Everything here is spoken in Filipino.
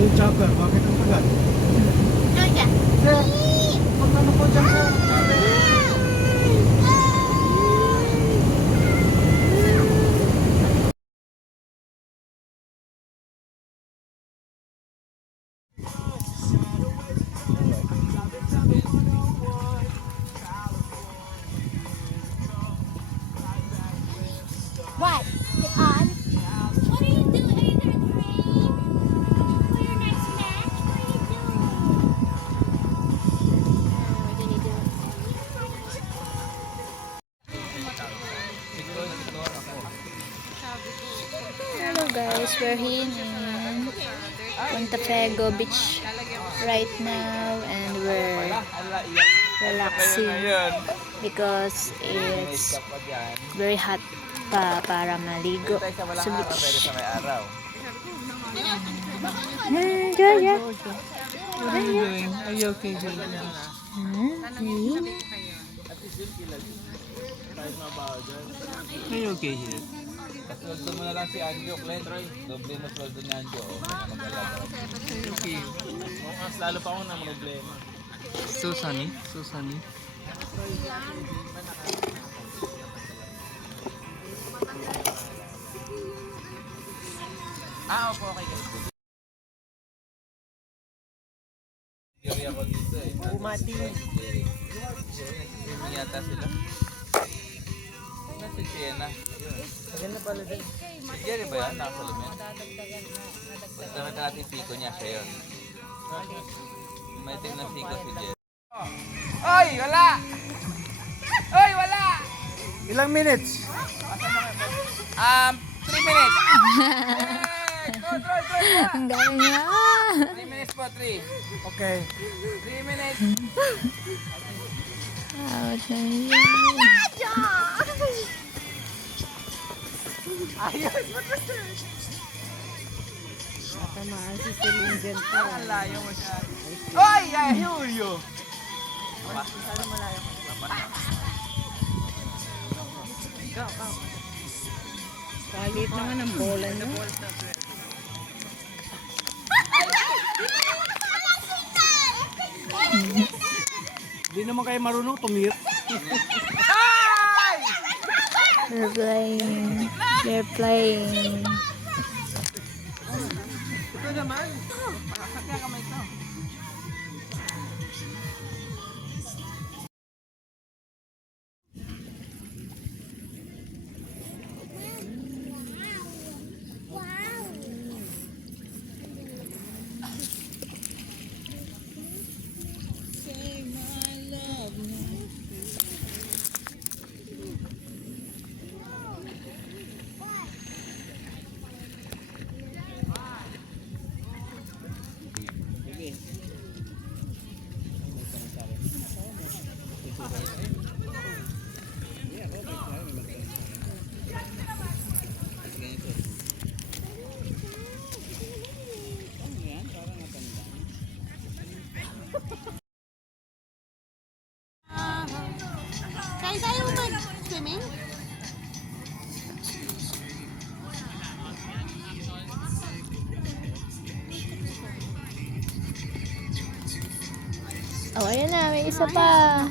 yung chopper, bakit ang tagal? Georgia. Sir, magkano po dyan po? What? Get on? What are you doing? Are you gonna frame for your next match? What are you doing? We're gonna do Hello guys, we're here in Montefego Beach right now and we're relaxing because it's very hot pa para maligo sa beach. Georgia. What are you doing? Are you okay, Julia? Are you okay here? Sweldo mo na lang si Anjo, Glenn. Doble mo sweldo ni Anjo. Are you okay? Mas lalo pa ako na problema. So sunny? So sunny? Opo, okay guys. Jerry ako dito eh. Umati. Jerry yata sila. Si Sienna. Maganda pala din. Si Jerry ba yan? Nakasalamin? Pagdamit natin siko niya siya yun. May team ng siko si Jerry. Oy! Wala! Oy! Wala! Ilang minutes? 3 minutes! Ang galing niya. 3 minutes po, 3. Okay. 3 minutes. Out na yan. Ayos! Tamaan si Celine dyan pa. Ang layo mo siya. Oy! I hear you! Palit naman ang bola niya. Hindi naman kayo marunong tumir. They're playing. They're playing. Ito naman. Kaya kamay ito. Kaya tayo mag-swimming? Oh, ayan na. May isa pa.